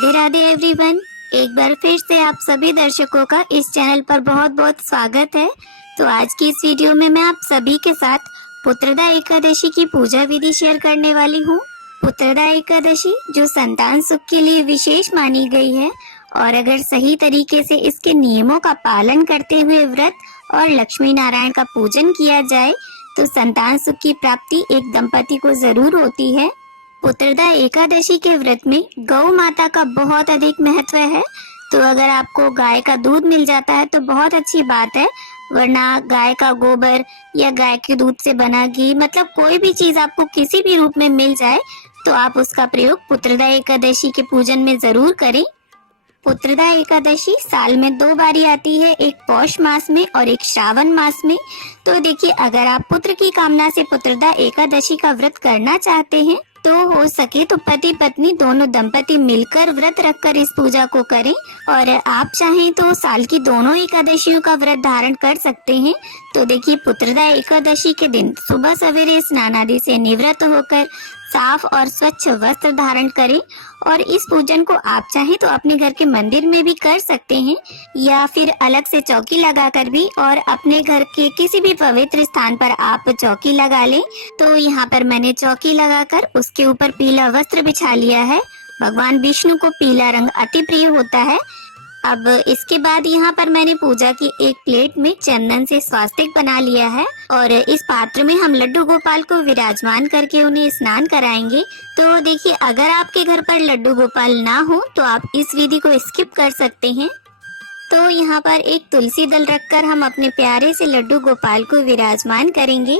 Radhe Radhe everyone. एक बार फिर से आप सभी दर्शकों का इस चैनल पर बहुत बहुत स्वागत है। तो आज की इस वीडियो में मैं आप सभी के साथ पुत्रदा एकादशी की पूजा विधि शेयर करने वाली हूँ। पुत्रदा एकादशी जो संतान सुख के लिए विशेष मानी गई है और अगर सही तरीके से इसके नियमों का पालन करते हुए व्रत और लक्ष्मी नारायण का पूजन किया जाए तो संतान सुख की प्राप्ति एक दंपति को जरूर होती है। पुत्रदा एकादशी के व्रत में गौ माता का बहुत अधिक महत्व है। तो अगर आपको गाय का दूध मिल जाता है तो बहुत अच्छी बात है, वरना गाय का गोबर या गाय के दूध से बना घी, मतलब कोई भी चीज आपको किसी भी रूप में मिल जाए तो आप उसका प्रयोग पुत्रदा एकादशी के पूजन में जरूर करें। पुत्रदा एकादशी साल में 2 बारी आती है, एक पौष मास में और एक श्रावण मास में। तो देखिए, अगर आप पुत्र की कामना से पुत्रदा एकादशी का व्रत करना चाहते हैं तो हो सके तो पति पत्नी दोनों दंपति मिलकर व्रत रखकर इस पूजा को करें, और आप चाहें तो साल की दोनों एकादशियों का व्रत धारण कर सकते हैं। तो देखिए, पुत्रदा एकादशी के दिन सुबह सवेरे स्नान आदि से निवृत्त होकर साफ और स्वच्छ वस्त्र धारण करें, और इस पूजन को आप चाहें तो अपने घर के मंदिर में भी कर सकते हैं या फिर अलग से चौकी लगाकर भी, और अपने घर के किसी भी पवित्र स्थान पर आप चौकी लगा लें। तो यहाँ पर मैंने चौकी लगाकर उसके ऊपर पीला वस्त्र बिछा लिया है। भगवान विष्णु को पीला रंग अति प्रिय होता है। अब इसके बाद यहाँ पर मैंने पूजा की एक प्लेट में चंदन से स्वास्तिक बना लिया है, और इस पात्र में हम लड्डू गोपाल को विराजमान करके उन्हें स्नान कराएंगे। तो देखिए, अगर आपके घर पर लड्डू गोपाल ना हो तो आप इस विधि को स्किप कर सकते हैं। तो यहाँ पर एक तुलसी दल रखकर हम अपने प्यारे से लड्डू गोपाल को विराजमान करेंगे।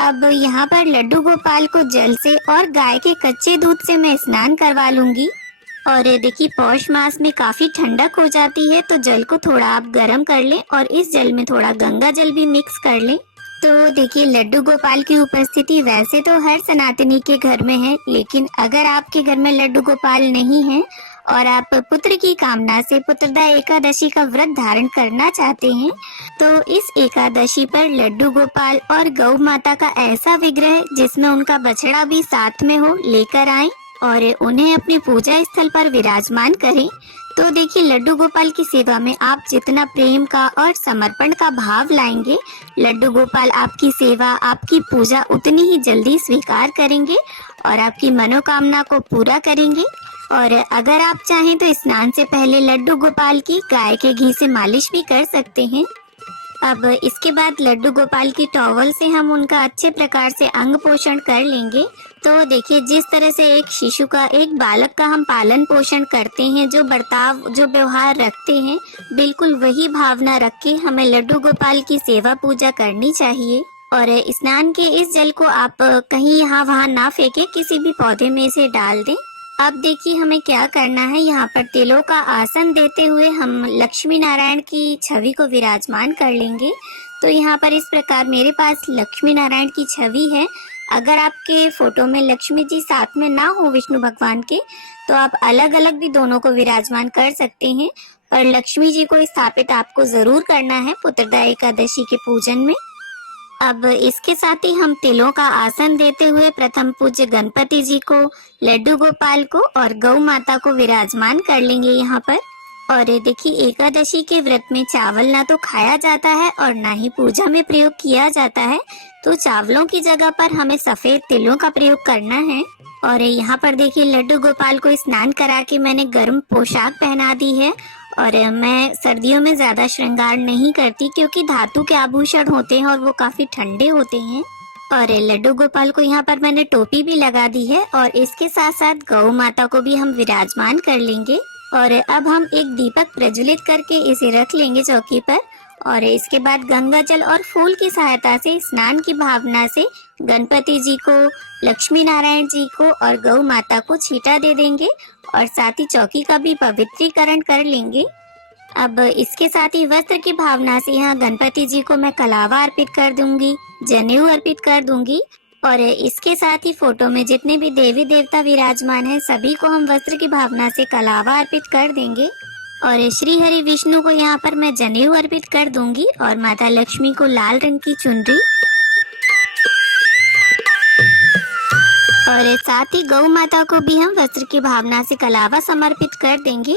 अब यहाँ पर लड्डू गोपाल को जल से और गाय के कच्चे दूध से मैं स्नान करवा लूंगी। और देखिए, पौष मास में काफी ठंडक हो जाती है, तो जल को थोड़ा आप गर्म कर लें और इस जल में थोड़ा गंगा जल भी मिक्स कर लें। तो देखिए, लड्डू गोपाल की उपस्थिति वैसे तो हर सनातनी के घर में है, लेकिन अगर आपके घर में लड्डू गोपाल नहीं है और आप पुत्र की कामना से पुत्रदा एकादशी का व्रत धारण करना चाहते हैं तो इस एकादशी पर लड्डू गोपाल और गौ माता का ऐसा विग्रह जिसमें उनका बछड़ा भी साथ में हो लेकर आएं और उन्हें अपने पूजा स्थल पर विराजमान करें। तो देखिए, लड्डू गोपाल की सेवा में आप जितना प्रेम का और समर्पण का भाव लाएंगे, लड्डू गोपाल आपकी सेवा, आपकी पूजा उतनी ही जल्दी स्वीकार करेंगे और आपकी मनोकामना को पूरा करेंगे। और अगर आप चाहें तो स्नान से पहले लड्डू गोपाल की गाय के घी से मालिश भी कर सकते हैं। अब इसके बाद लड्डू गोपाल की टॉवल से हम उनका अच्छे प्रकार से अंग पोषण कर लेंगे। तो देखिए, जिस तरह से एक शिशु का, एक बालक का हम पालन पोषण करते हैं, जो बर्ताव, जो व्यवहार रखते हैं, बिल्कुल वही भावना रख के हमें लड्डू गोपाल की सेवा पूजा करनी चाहिए। और स्नान के इस जल को आप कहीं यहाँ वहाँ ना फेंके, किसी भी पौधे में से डाल दें। अब देखिए, हमें क्या करना है, यहाँ पर तिलों का आसन देते हुए हम लक्ष्मी नारायण की छवि को विराजमान कर लेंगे। तो यहाँ पर इस प्रकार मेरे पास लक्ष्मी नारायण की छवि है। अगर आपके फोटो में लक्ष्मी जी साथ में ना हो विष्णु भगवान के, तो आप अलग अलग भी दोनों को विराजमान कर सकते हैं, पर लक्ष्मी जी को स्थापित आपको जरूर करना है पुत्रदा एकादशी के पूजन में। अब इसके साथ ही हम तिलों का आसन देते हुए प्रथम पूज्य गणपति जी को, लड्डू गोपाल को और गौ माता को विराजमान कर लेंगे यहाँ पर। और देखिए, एकादशी के व्रत में चावल ना तो खाया जाता है और ना ही पूजा में प्रयोग किया जाता है, तो चावलों की जगह पर हमें सफेद तिलों का प्रयोग करना है। और यहाँ पर देखिए, लड्डू गोपाल को स्नान करा के मैंने गर्म पोशाक पहना दी है, और मैं सर्दियों में ज्यादा श्रृंगार नहीं करती क्योंकि धातु के आभूषण होते हैं और वो काफी ठंडे होते हैं। और लड्डू गोपाल को यहाँ पर मैंने टोपी भी लगा दी है, और इसके साथ साथ गौ माता को भी हम विराजमान कर लेंगे। और अब हम एक दीपक प्रज्वलित करके इसे रख लेंगे चौकी पर, और इसके बाद गंगा जल और फूल की सहायता से स्नान की भावना से गणपति जी को, लक्ष्मी नारायण जी को और गौ माता को छींटा दे देंगे, और साथ ही चौकी का भी पवित्रीकरण कर लेंगे। अब इसके साथ ही वस्त्र की भावना से यहाँ गणपति जी को मैं कलावा अर्पित कर दूंगी, जनेऊ अर्पित कर दूंगी, और इसके साथ ही फोटो में जितने भी देवी देवता विराजमान हैं सभी को हम वस्त्र की भावना से कलावा अर्पित कर देंगे। और श्री हरि विष्णु को यहाँ पर मैं जनेऊ अर्पित कर दूंगी, और माता लक्ष्मी को लाल रंग की चुनरी। और साथ ही गौ माता को भी हम वस्त्र की भावना से कलावा समर्पित कर देंगे।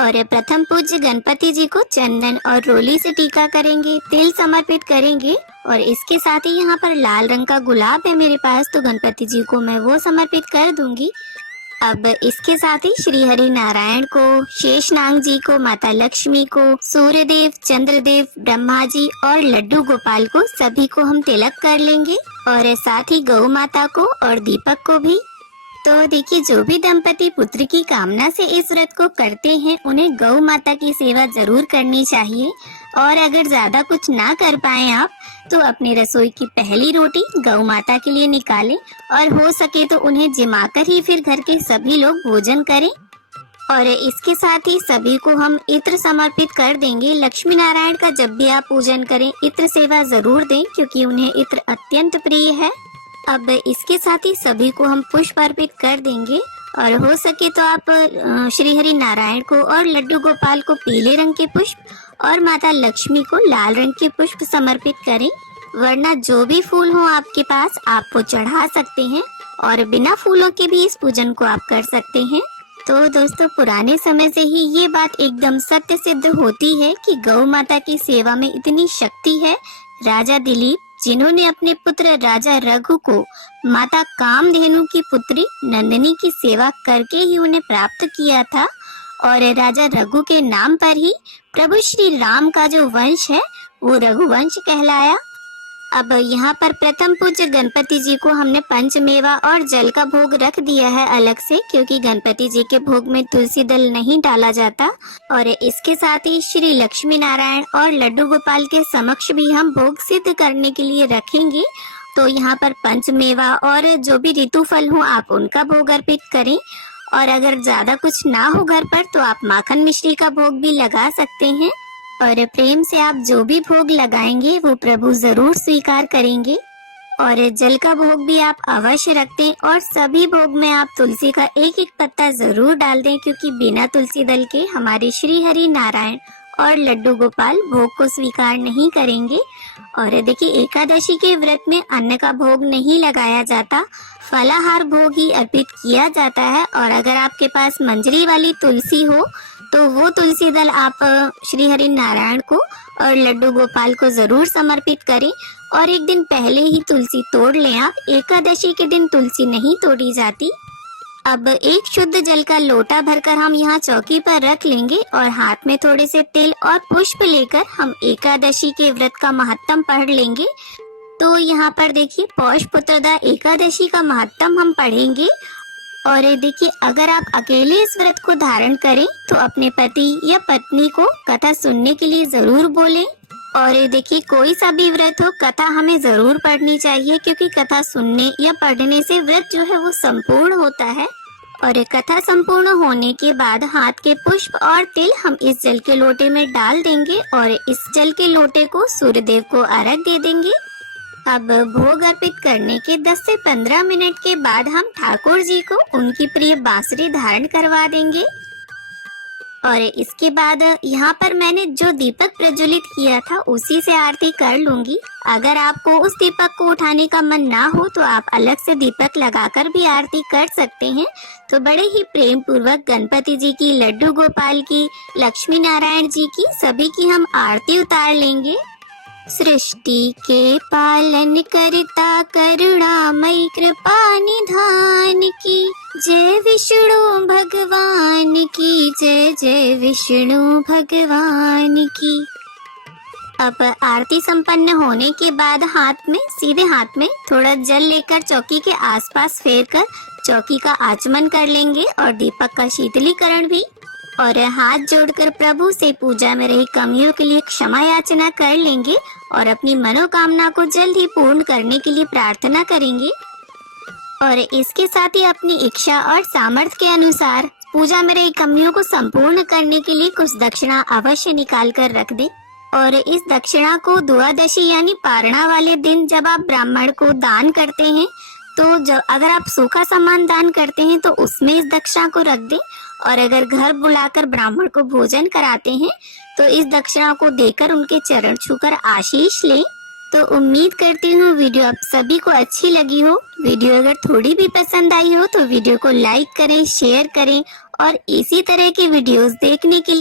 और प्रथम पूज्य गणपति जी को चंदन और रोली से टीका करेंगे, तिल समर्पित करेंगे। और इसके साथ ही यहाँ पर लाल रंग का गुलाब है मेरे पास, तो गणपति जी को मैं वो समर्पित कर दूंगी। अब इसके साथ ही श्री हरि नारायण को, शेषनाग जी को, माता लक्ष्मी को, सूर्यदेव, चंद्रदेव, ब्रह्मा जी और लड्डू गोपाल को सभी को हम तिलक कर लेंगे। और साथ ही गौ माता को और दीपक को भी। तो देखिए, जो भी दंपति पुत्र की कामना से इस व्रत को करते हैं उन्हें गौ माता की सेवा जरूर करनी चाहिए। और अगर ज्यादा कुछ ना कर पाए आप तो अपनी रसोई की पहली रोटी गौ माता के लिए निकालें और हो सके तो उन्हें जिमाकर ही फिर घर के सभी लोग भोजन करें। और इसके साथ ही सभी को हम इत्र समर्पित कर देंगे। लक्ष्मी नारायण का जब भी आप पूजन करें इत्र सेवा जरूर दें, क्योंकि उन्हें इत्र अत्यंत प्रिय है। अब इसके साथ ही सभी को हम पुष्प अर्पित कर देंगे। और हो सके तो आप श्री हरि नारायण को और लड्डू गोपाल को पीले रंग के पुष्प और माता लक्ष्मी को लाल रंग के पुष्प समर्पित करें। वरना जो भी फूल हो आपके पास आप वो चढ़ा सकते हैं, और बिना फूलों के भी इस पूजन को आप कर सकते हैं। तो दोस्तों, पुराने समय से ही ये बात एकदम सत्य सिद्ध होती है कि गौ माता की सेवा में इतनी शक्ति है। राजा दिलीप, जिन्होंने अपने पुत्र राजा रघु को माता कामधेनु की पुत्री नंदिनी की सेवा करके ही उन्हें प्राप्त किया था, और राजा रघु के नाम पर ही प्रभु श्री राम का जो वंश है वो रघुवंश कहलाया। अब यहाँ पर प्रथम पूज्य गणपति जी को हमने पंचमेवा और जल का भोग रख दिया है अलग से, क्योंकि गणपति जी के भोग में तुलसी दल नहीं डाला जाता। और इसके साथ ही श्री लक्ष्मी नारायण और लड्डू गोपाल के समक्ष भी हम भोग सिद्ध करने के लिए रखेंगे। तो यहाँ पर पंचमेवा और जो भी ऋतु फल हो आप उनका भोग अर्पित करें। और अगर ज्यादा कुछ ना हो घर पर तो आप माखन मिश्री का भोग भी लगा सकते हैं। और प्रेम से आप जो भी भोग लगाएंगे वो प्रभु जरूर स्वीकार करेंगे। और जल का भोग भी आप अवश्य रख दें, और सभी भोग में आप तुलसी का एक एक पत्ता जरूर डाल दें, क्योंकि बिना तुलसी दल के हमारे श्री हरि नारायण और लड्डू गोपाल भोग को स्वीकार नहीं करेंगे। और देखिए, एकादशी के व्रत में अन्न का भोग नहीं लगाया जाता, फलाहार भोग ही अर्पित किया जाता है। और अगर आपके पास मंजरी वाली तुलसी हो तो वो तुलसी दल आप श्री हरि नारायण को और लड्डू गोपाल को जरूर समर्पित करें। और एक दिन पहले ही तुलसी तोड़ लें आप, एकादशी के दिन तुलसी नहीं तोड़ी जाती। अब एक शुद्ध जल का लोटा भरकर हम यहाँ चौकी पर रख लेंगे, और हाथ में थोड़े से तिल और पुष्प लेकर हम एकादशी के व्रत का महत्तम पढ़ लेंगे। तो यहाँ पर देखिए, पौष पुत्रदा एकादशी का महत्तम हम पढ़ेंगे। और देखिए, अगर आप अकेले इस व्रत को धारण करें तो अपने पति या पत्नी को कथा सुनने के लिए जरूर बोलें। और देखिए, कोई सा भी व्रत हो, कथा हमें जरूर पढ़नी चाहिए, क्योंकि कथा सुनने या पढ़ने से व्रत जो है वो संपूर्ण होता है। और कथा संपूर्ण होने के बाद हाथ के पुष्प और तिल हम इस जल के लोटे में डाल देंगे, और इस जल के लोटे को सूर्यदेव को अर्घ दे देंगे। अब भोग अर्पित करने के 10 से 15 मिनट के बाद हम ठाकुर जी को उनकी प्रिय बांसुरी धारण करवा देंगे। और इसके बाद यहाँ पर मैंने जो दीपक प्रज्वलित किया था उसी से आरती कर लूंगी। अगर आपको उस दीपक को उठाने का मन ना हो तो आप अलग से दीपक लगाकर भी आरती कर सकते हैं। तो बड़े ही प्रेम पूर्वक गणपति जी की, लड्डू गोपाल की, लक्ष्मी नारायण जी की, सभी की हम आरती उतार लेंगे। सृष्टि के पालन करता करुणामयी कृपा निधान की, जय विष्णु भगवान की, जय जय विष्णु भगवान की। अब आरती संपन्न होने के बाद सीधे हाथ में थोड़ा जल लेकर चौकी के आसपास फेरकर चौकी का आचमन कर लेंगे, और दीपक का शीतलीकरण भी। और हाथ जोड़कर प्रभु से पूजा में रही कमियों के लिए क्षमा याचना कर लेंगे, और अपनी मनोकामना को जल्द ही पूर्ण करने के लिए प्रार्थना करेंगे। और इसके साथ ही अपनी इच्छा और सामर्थ्य के अनुसार पूजा में रही कमियों को संपूर्ण करने के लिए कुछ दक्षिणा अवश्य निकाल कर रख दे। और इस दक्षिणा को द्वादशी यानी पारणा वाले दिन जब आप ब्राह्मण को दान करते हैं, तो अगर आप सूखा सामान दान करते हैं तो उसमें इस दक्षिणा को रख दें। और अगर घर बुलाकर ब्राह्मण को भोजन कराते हैं तो इस दक्षिणा को देकर उनके चरण छूकर आशीष लें। तो उम्मीद करती हूँ वीडियो आप सभी को अच्छी लगी हो। वीडियो अगर थोड़ी भी पसंद आई हो तो वीडियो को लाइक करें, शेयर करें और इसी तरह की वीडियोस देखने के लिए